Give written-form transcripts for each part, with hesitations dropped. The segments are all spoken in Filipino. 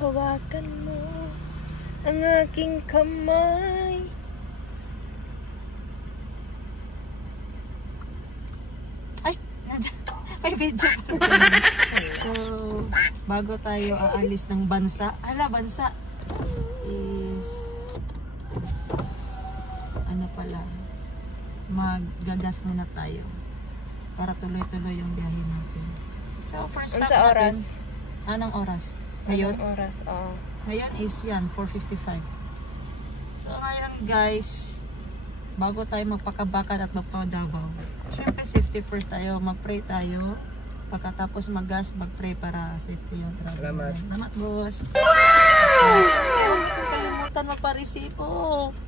hawakan mo ang aking kamay. Ay, nandiyan. May video. So, bago tayo aalis ng bansa, bansa is ano pala, maggagas muna tayo para tuloy-tuloy yung biyahe natin. So, first stop natin. Oras? Anong oras? Ngayon? Anong oras? Oo. Ngayon is yan, 4:55. So, ngayon guys, bago tayo magpakabakan at magpadabaw, syempre safety first tayo, mag-pray tayo. Pagkatapos mag-gas, mag-pray para safety yung travel. Salamat. Salamat, boss. Wow! Kalimutan magpa-resibo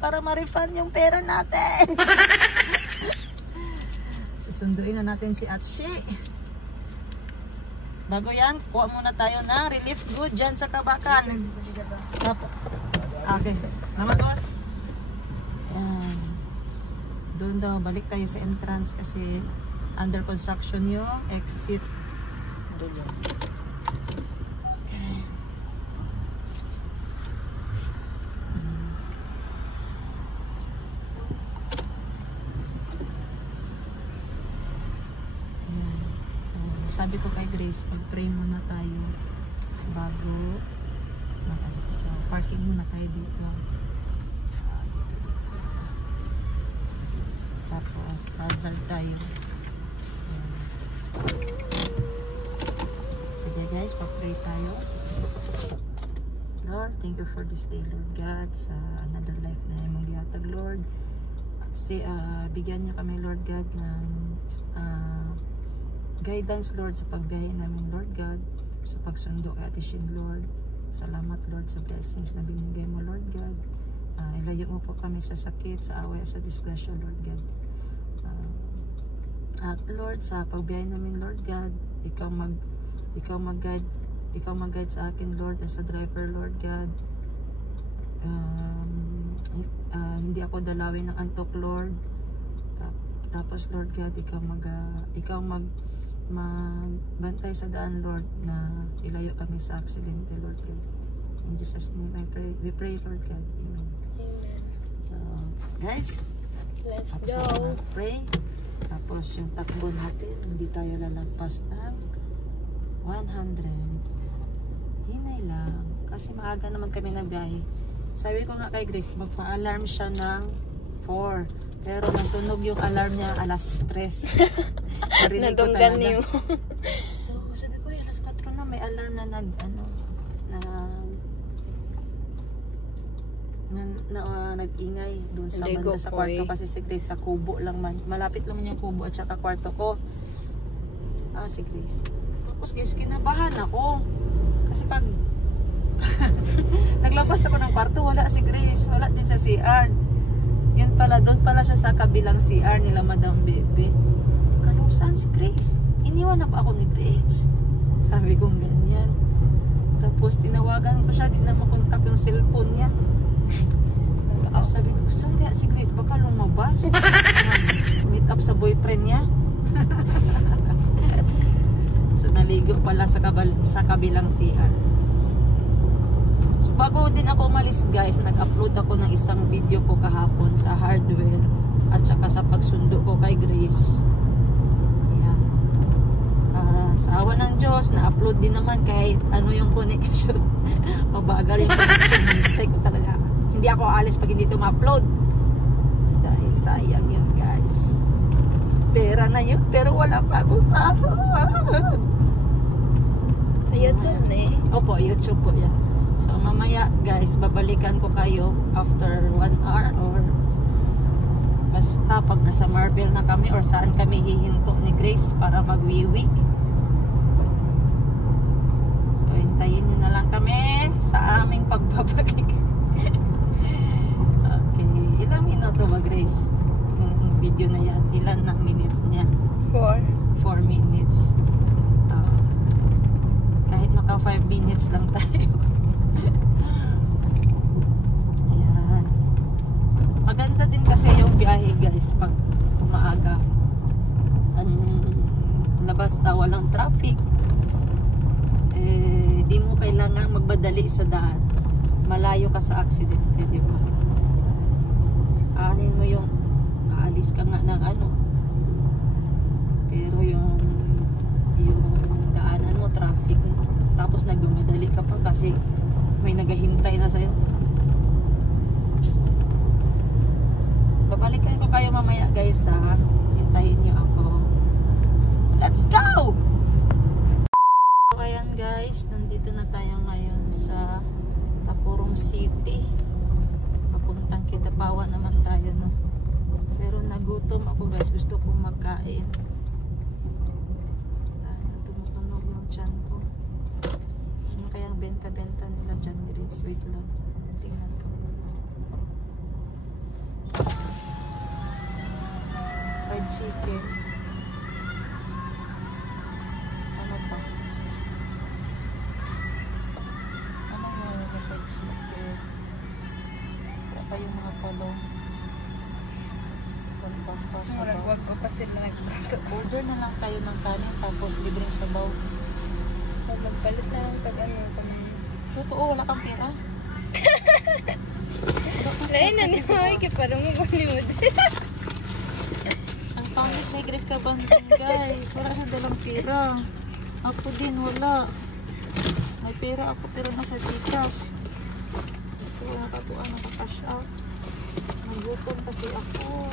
para ma-refund yung pera natin. Susunduin na natin si Atshi. Bago yan, kuha muna tayo ng relief good dyan sa Kabakan. Okay. Salamat, boss. Doon daw, balik tayo sa entrance kasi under construction yung exit. Okay. Sabi ko kay Grace, pag-pray muna tayo bago so parking muna tayo dito. Tapos hazard tayo. Sige guys, pag-pray tayo. Lord, thank you for this day, Lord God, sa another life na imong gihatag, Lord. Bigyan niyo kami, Lord God, ng guidance, Lord, sa pagbiyahe namin, Lord God, sa pagsundo kay Ate Shin, Lord. Salamat, Lord, sa blessings na binigay mo, Lord God. Ilayo mo po kami sa sakit, sa away, sa disgrasya, Lord God. At Lord, sa pagbiyahe namin, Lord God, ikaw mag-guide sa akin, Lord, as a driver, Lord God. Hindi ako dalawin ng antok, Lord. Tapos, Lord God, ikaw magbantay sa daan, Lord, na ilayo kami sa aksidente, Lord God. In Jesus' name we pray, Lord God. Amen. So, guys, Let's tapos go. pray. Tapos yung takbo natin, hindi tayo lalagpas ng 100. Hinay lang. Kasi maaga naman kami nagbiyahe. Sabi ko nga kay Grace, magpa-alarm siya ng 4. Pero natunog yung alarm niya alas 3. Natunggan niyo. So, sabi ko, alas 4 na, may alarm na nag-ingay doon sa banda sa kwarto kasi si Grace sa kubo lang man. Malapit lang yung kubo at saka kwarto ko. Si Grace. Tapos guys, kinabahan ako. Kasi pag naglabas ako ng kwarto, wala si Grace. Wala din sa CR. Yun pala, doon pala siya sa kabilang CR nila Madam Bebe. Saan si Grace? Iniwan na ba ako ni Grace? Sabi kong ganyan. Tapos tinawagan ko siya, di na makontak yung cellphone niya. Tapos sabi ko, saan kaya si Grace? Baka lumabas. Meet up sa boyfriend niya. So naligo pala sa kabilang CR. So bago din ako umalis guys, nag-upload ako ng isang video ko kahapon sa hardware at saka sa pagsundo ko kay Grace. Sa awa ng Diyos, na-upload din naman kahit ano yung connection. Mabagal yung connection. Hintay ko talaga. Hindi ako alis pag hindi ito ma-upload. Dahil sayang yun guys. Pera na yun, pero wala pa ako sahod. Sa YouTube na eh. Opo, YouTube po yan. So mamaya guys, babalikan ko kayo after 1 hour or basta pag nasa Marble na kami or saan kami hihinto ni Grace para mag-wiwik. So hintayin nyo na lang kami sa aming pagbabalik. Okay, ilang minuto ba Grace? Yung video na yan, ilan na minutes niya? 4 minutes. Kahit maka 5 minutes lang tayo. Ayan. Maganda din kasi yung biyahe guys pag umaaga. Ang labas sa walang traffic. Hindi mo kailangan magbadali sa daan. Malayo ka sa aksidente, di ba? Aanin mo yung aalis ka nga ng ano. Pero yung daanan mo, traffic mo. Tapos nagmamadali ka pa kasi may naghahintay na sa'yo. Babalikan ko kayo mamaya guys ha. Hintayin nyo ako. Let's go! So ayan guys, nandito na tayo ngayon sa Tacurong City. Papuntang Kidapawan naman tayo, no? Pero nagutom ako guys, gusto kong magkain. Tumutunog yung tiyan ko. Ano kayang benta-benta nila dyan guys? Wait lang, tingnan ko muna. Fried chicken. Ano pa? Ano nga yung fried chicken? Wala pa yung mga talong. Pampampa, sabaw. Wag ko pa sila nagbato. Order na lang tayo ng kanin tapos libreng sabaw. Magpalit na lang pag ano kung... Totoo, wala kang pera. Lain na ni Moy, kaya parang mo ni mo din. Ang pangit may Grace Kabandong guys. Wala siyang dalang pera. Ako din, wala. May pera ako pero nasa Gcash. So, nakatuan, nakakash out. Nagutom kasi ako.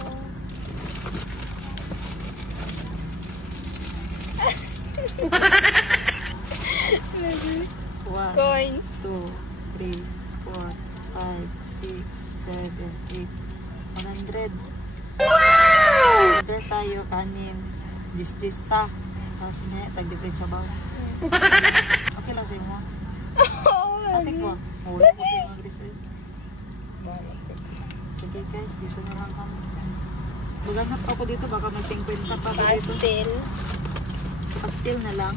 One, Coins. 2, 3, 4, 5, 6, 7, 8, 100. Order tayo kanin. Dis-dis ta. Tapos niya, tag-dipid sabaw. Okay lang sa'yo mo. Oo, Ate ko. Mawala ko sa'yo mga Grace. Sige guys, dito na lang kami. Maghanap ako dito, baka may 50 pa ba dito. pastel. Pastil na lang.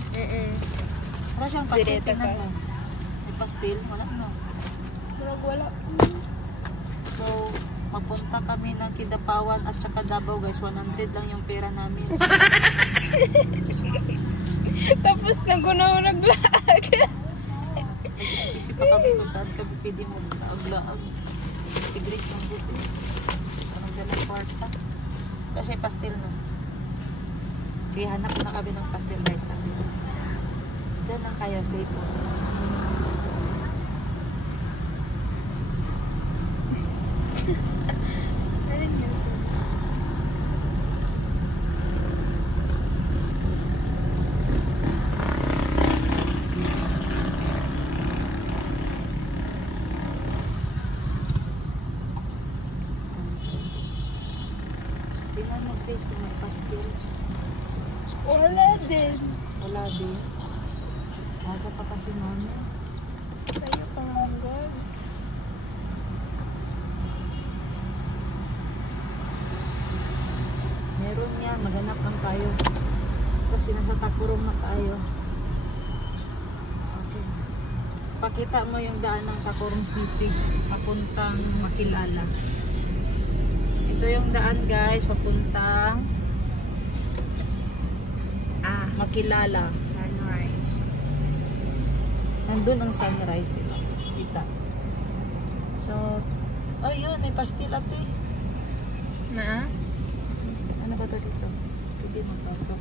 Wala siyang pastil, Direto tingnan ka. mo. May pastil, wala no. Wala. So, mapunta kami ng Kidapawan at saka Davao guys. 100 lang yung pera namin. Tapos nagunaw naglaag. Nag-isip pa kami kung saan kami pwede mo laag-laag. Si Grace ang buto. Parang ganang kwarta. Kasi pastil no. Sige, hanap na kami ng pastil guys. Sabi. Diyan lang kayo, stay po. Tingnan mo Grace kung may pastil. Wala din. Wala din. Aga pa kasi namin. Sa'yo pa lang God. Meron yan, maghanap lang tayo. Kasi nasa Tacurong na tayo. Okay. Pakita mo yung daan ng Tacurong City. Papuntang Makilala. Ito yung daan guys, papuntang Makilala. Sunrise. Nandun ang sunrise, diba? Kita. So, oh yun, may pastil ate. Na? Ano ba ito dito? Pwede magpasok.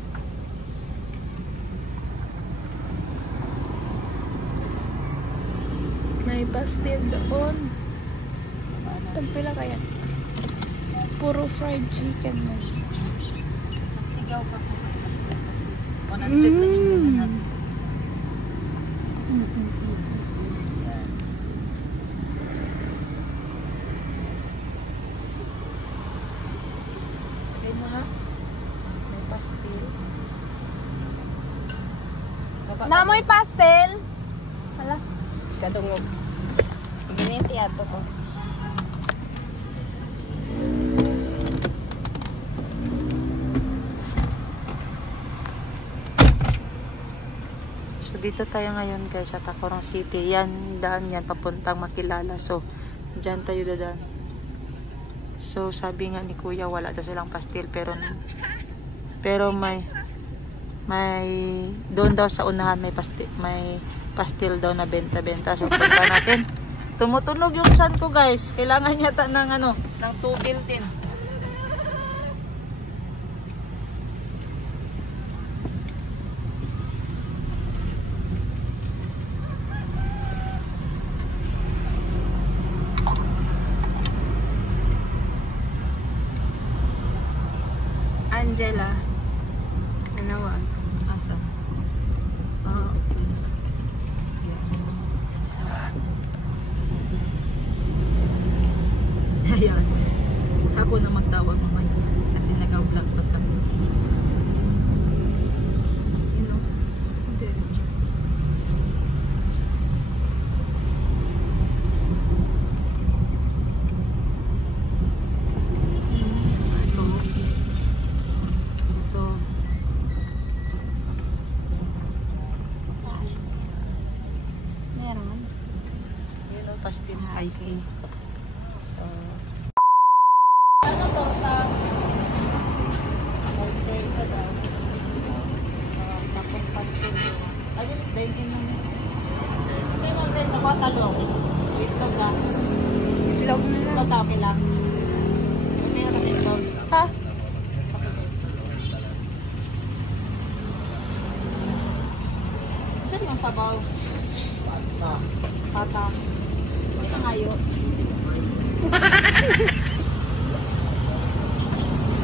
May pastel doon. Paano? Tagpila kaya? Puro fried chicken mo. Nagsigaw ka kung may pastil kasi 100 na yung gano'n natin. Yan. Sabihin mo na, may pastil. Baba ka. Namoy pastel? Hala. Kadungog. Giniti ato ko. So dito tayo ngayon guys sa Tacurong City. Yan, daan yan papuntang Makilala. So dyan tayo dadaan. So sabi nga ni Kuya wala daw silang pastil pero may doon daw sa unahan may pastil, may pastil daw na benta-benta. So punta natin. Tumutunog yung chan ko guys. Kailangan yata ng ano, ng 2 built-in. Angela. Nanawag. Asa? Ah, okay. Ayan. Ako na magtawag mamaya. Kasi nag-vlog pa kami. You know? Hindi. Ito. Ito. Meron. You know, pastil spicy. So, ano to sa okay, sa daw. Tapos pastil. Ayun, banking mo. Kasi mo sa watalong. Itlog ka. Itlog na Itlog ka, okay lang. Okay na kasi itlog. Ha? Saan yung sabaw? Pata. Ito ngayon.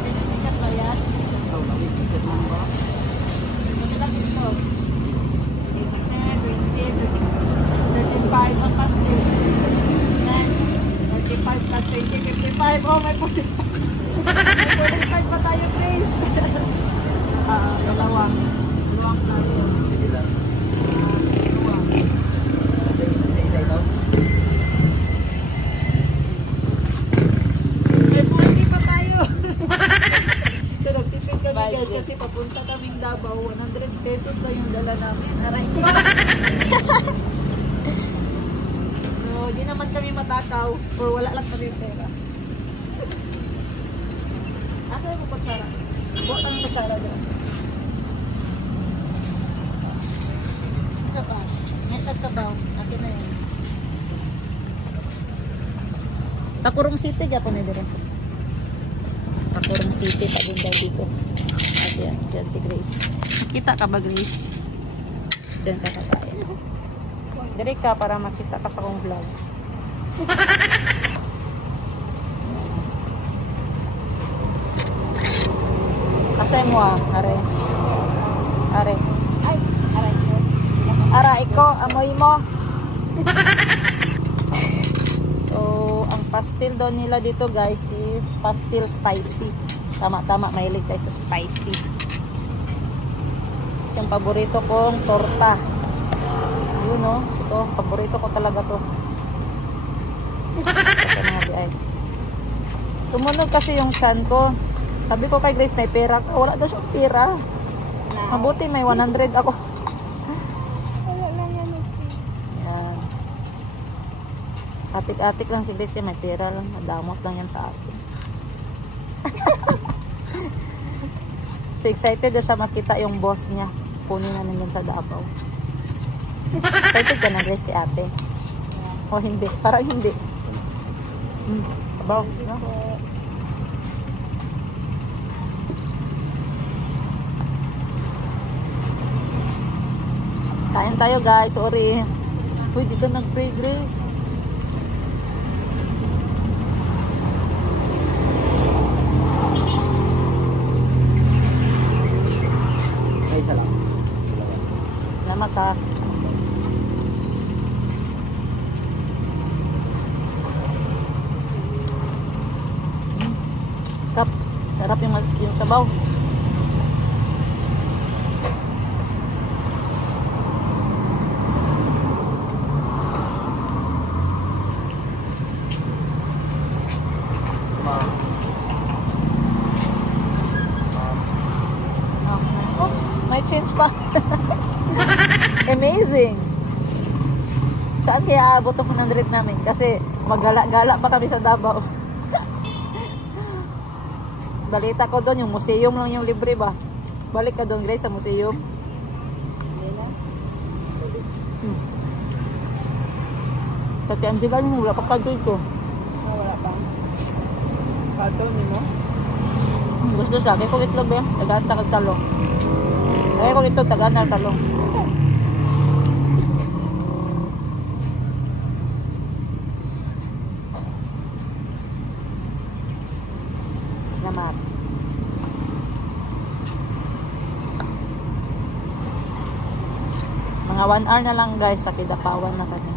Pinitikat ba yan? Madalang ito. 35 ang pastil. Then, 35 plus 20, 55. Oh, may 45. May 45 pa tayo, please. Dalawang. Dalawang plato. May 40 pa tayo. So, nagtipid kami guys kasi papunta kaming Davao. 100 pesos lang yung dala namin. Aray ko. So, di naman kami matakaw or wala lang kami pera. Asa yung kutsara? Buot ang kutsara dyan. Isa pa. May tagsabaw. Akin na yun. Takurong City, Japon na dire. Takurong City, pa din daw dito. At yan si Grace. Kita ka ba, Grace? Diyan ka kakain. Dire ka para makita ka sa kong vlog. Kasay mo are. Are. Ay, aray ko. Aray ko, amoy mo. So, ang pastil daw nila dito guys is pastil spicy. Tama-tama, mahilig tayo sa spicy. Ito yung paborito kong torta. Yun o, ito, paborito ko talaga to. Ito mga biay. Tumunog kasi yung chan ko. Sabi ko kay Grace, may pera ka. Wala daw siyang pera. Mabuti may 100 ako. Wala na yan. Yan. Atik-atik lang si Grace, kaya may pera lang. Nadamot lang yan sa akin. So excited na siya makita yung boss niya. Kunin namin yun sa Davao. Excited ka na Grace kay ate? O hindi? Parang hindi. Abaw, no? Kain tayo guys, sorry. Uy, di ka nag-pray, Grace. Ay, isa lang. Salamat ha. Kap, sarap yung sabaw. Oh, may change pa. Amazing. Saan kaya aabot ang 100 namin? Kasi magala-gala pa kami sa Davao. Balita ko doon, yung museum lang yung libre ba? Balik ka doon, Grace, sa museum. Hindi na. Kasi Angela mo, wala pa kadto ito. Wala pa. Pato ni mo? Gusto sa akin kung itlog ba? Tagaan ta kag talong. Ay kung ito, tagaan na talong. Salamat. Mga 1 hour na lang guys sa Kidapawan na kami.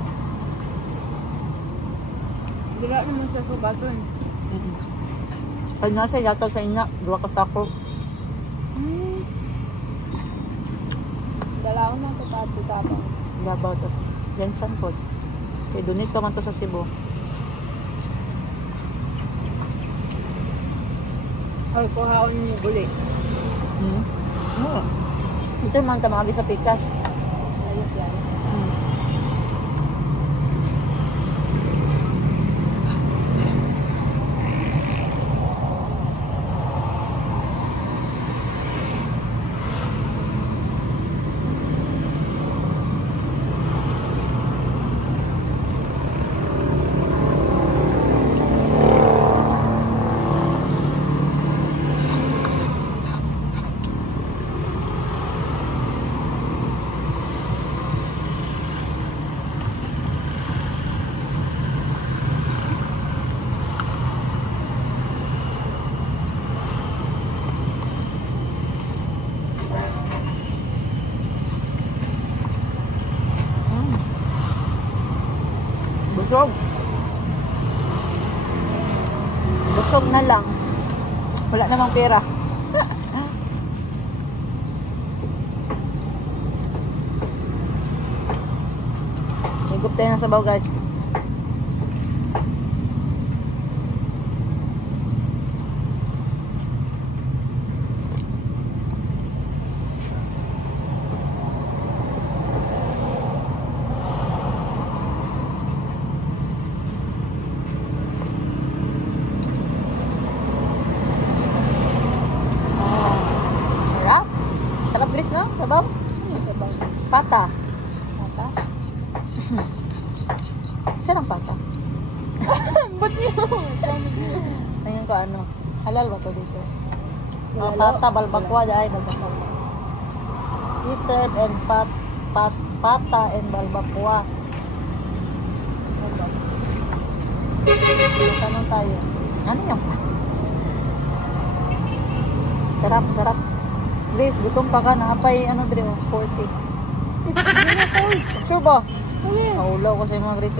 Wala naman siya sa baton. Pag nasa yato sa ina, 2 ka sako. Dalaon na ito tapang. Dabaw, tas Jensen po. Kaya donate pa man to sa Cebu. Ay, kuhaon niyo buli. Oo. Ito yung mga tamagi sa pikas. Ayos yan. Busog. Busog na lang. Wala namang pera. Higup tayo ng sabaw guys. Sarap. Sarap guys no? Sabaw. Sabaw. Pata. Mata? Sarang pata. Ba't niyo? Tingnan ko ano. Halal ba to dito? Wala. Pata, balbakwa dahil balbakwa. Dessert and pata and balbakwa. Tanong tayo. Ano yung sarap, sarap. Grace, gutom pa ka na. Apay, ano dre, 40. Sure ba? Okay. Maulaw ko sa mga Grace.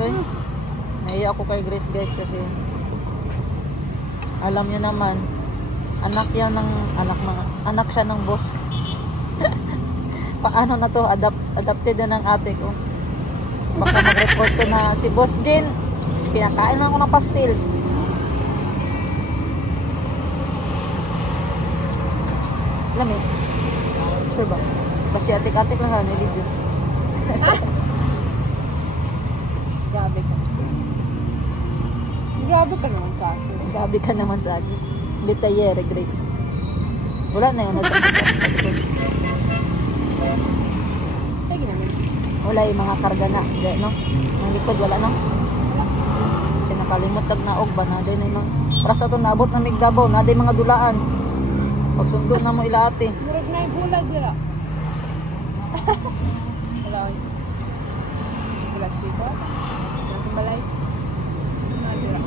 Naiya ako kay Grace guys kasi alam niyo naman, anak siya ng boss. Paano na to? Adapted na ng ate ko. Baka mag-report to na si Boss Jin. Pinakain na ako ng pastil. Lami. Sure ba? Kasi atik-atik lang na video. Grabe ka. Grabe ka naman sa akin. Grabe ka naman sa akin. Detayere, Grace. Wala na yun. Sige naman. Wala yung mga karga na. Hindi, no? Ang likod, wala, no? Kasi nakalimot na og ba? Naday na yung para sa ito, naabot na Migdabaw. Naday mga dulaan. Pagsundo na mo ilati. Murag na ibulag dira. Wala. Bulag dito. Bulag balay. Na dira.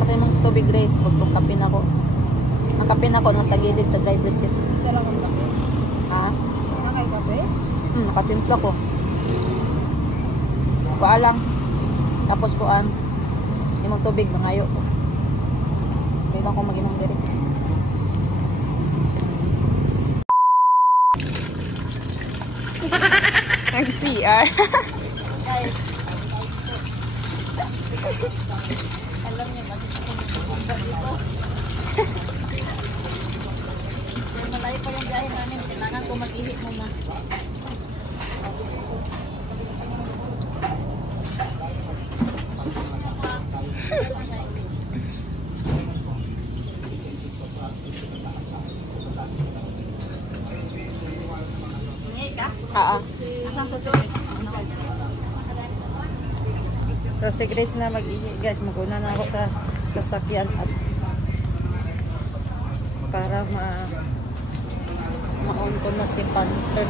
Patay mong tubig, Grace. Huwag kong kapin ako. Ang kapin ako nasa gilid sa driver's seat. Dala kong kape. Ha? Nakay kape? Nakatimpla ko. Paalang. Tapos kuan. Imong tubig, mangayo ko. Kailan ko mag-inom diri. Nag-CR. Guys. Alam niyo, bakit ako nagpupunta dito? Pero malayo pa yung biyahe namin. Kailangan ko mag-ihi muna. Asan sa secret? So si Grace na mag-ihi guys, maguna na ako sa sasakyan at para ma-on ko na si Panther.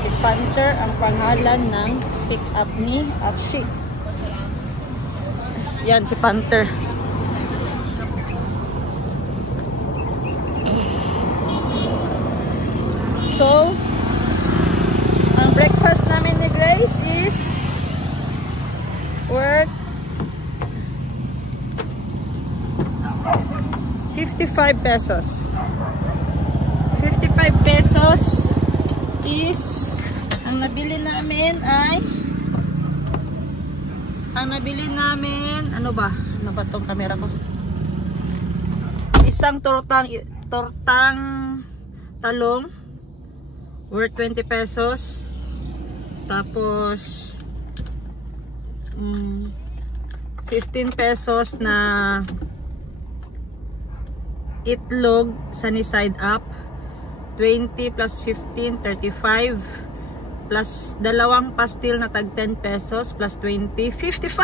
Si Panther ang pangalan ng pick up ni Apsi. Yan si Panther. So ang breakfast namin ni Grace is worth 55 pesos. 55 pesos is ang nabili namin ay ano ba tong camera ko? Isang tortang talong worth 20 pesos. Tapos 15 pesos na itlog sunny side up. 20 plus 15, 35 plus dalawang pastil na tag 10 pesos plus 20, 55!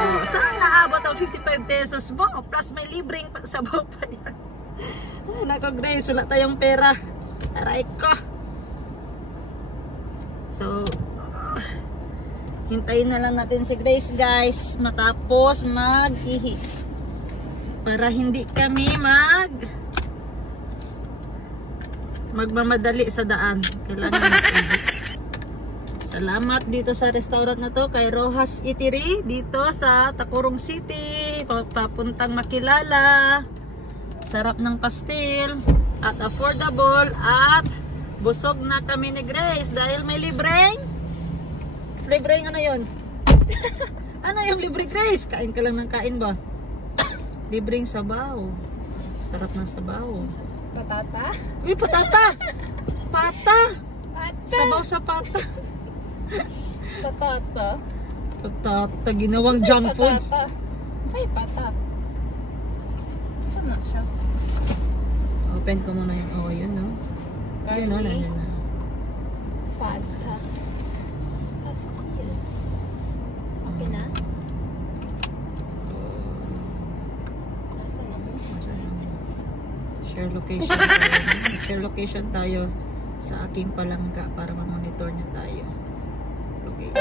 Oh, saan naabot ang 55 pesos mo? Plus may libreng sabaw pa yan. Ay, nako Grace, wala tayong pera. Aray ko. So, hintayin na lang natin si Grace guys matapos mag-ihi. Para hindi kami magmamadali sa daan. Kailangan mag-ihi. Salamat dito sa restaurant na to kay Rojas Eatery dito sa Tacurong City, papuntang Makilala. Sarap ng pastil at affordable at busog na kami ni Grace dahil may libreng ano yun? Ano yung libre Grace? Kain ka lang ng kain ba? Libreng sabaw. Sarap ng sabaw. Patata? Uy, patata! Pata! Pata! Sabaw sa pata. Patata? Patata, ginawang junk foods. Ay, pata. Saan na siya? Open ko muna yun. Oh, yun no? Yun no, yun na. Pata. Pastil. Okay na? Nasa na mo? Share location tayo. Share location tayo sa aking palangga para ma-monitor niya tayo. Location.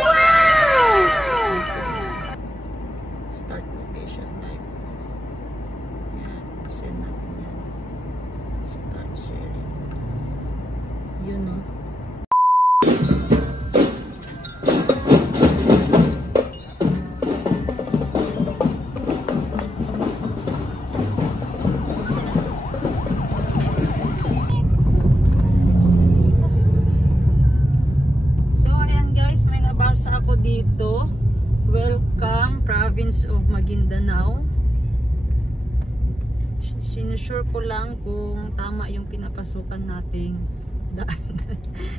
Start location live. Yan. Send natin yan. Start sharing. Yun no. Dito, welcome Province of Maguindanao. Sinusure ko lang kung tama yung pinapasukan nating daan.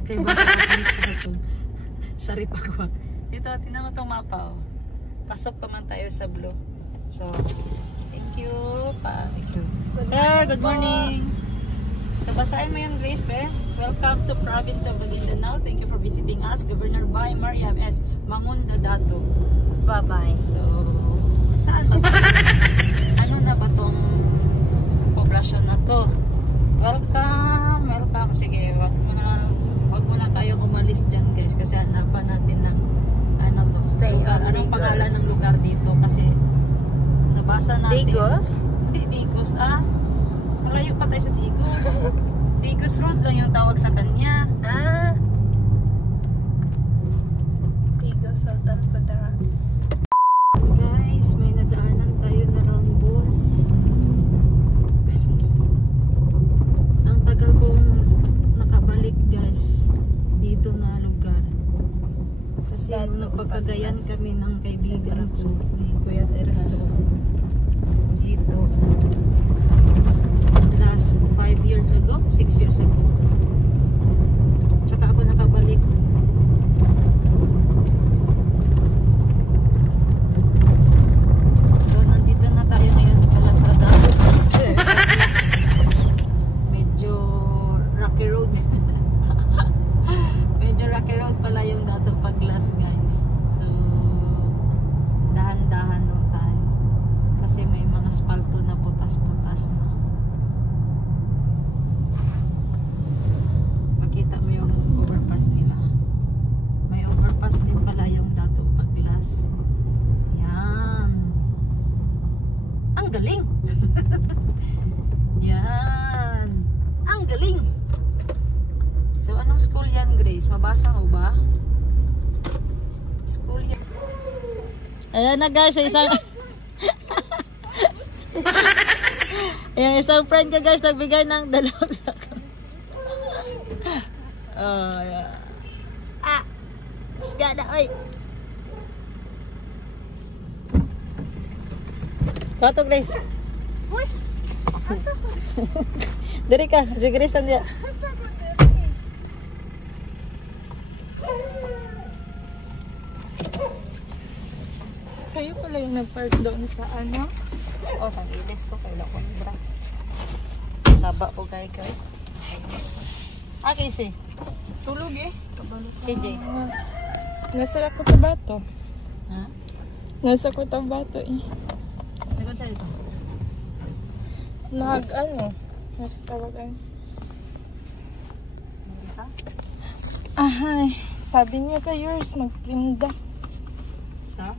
Kaya baka ito Saripagwag. Ito, tinan mo itong mapa. Pasok pa man tayo sa blue. So, thank you pa. Thank you. Sir, good morning. So, basahin mo yung Grace, pe. Welcome to Province of Maguindanao. Thank you for visiting us. Governor by Mariam S. Mangunda Dato. Bye-bye. So, saan ba? Ano na ba tong poblasyon na to? Welcome, welcome. Sige, wag mo na tayo umalis dyan guys. Kasi hanapan natin ng ano to. Lugar. Anong pangalan ng lugar dito? Kasi nabasa natin. Digos? Hindi, Digos malayo pa tayo sa Digos. Digos Road lang yung tawag sa kanya. Digos, Sultan Kudarat. Guys, may nadaanan tayo na Rambon. Ang tagal kong nakabalik guys dito na lugar. Kasi nung napagkagayan kami ng kaibigan ko ni Kuya Tereso dito last 5 years ago, 6 years ago. Tsaka ako nakabalik. So nandito na tayo ngayon pala sa Davao. Medyo rocky road. palto na butas-butas na. Makita mo yung overpass nila. May overpass din pala yung Dato Paglas. Yan. Ang galing! Yan. Ang galing! So, anong school yan, Grace? Mabasa mo ba? School yan. Ayan na guys, isang yung isang friend ko guys nagbigay ng 2 sako. Oh, yeah. Isda na, oy. Kato Grace. Uy! Asa ko? Diri ka, si Grace tandiya. Asa ko? Kayo pala yung nag-park doon sa ano? Oh, ang ilis ko kay Lakon bra. Saba po kay kay. Okay, si Tulog eh. Kabalo ka. CJ. Nasa Cotabato. Ha? Nasa Cotabato eh. Nagod sa ito. Nasa tawagan. Isa? Ahay. Sabi niyo ka yours magtinda. Sa?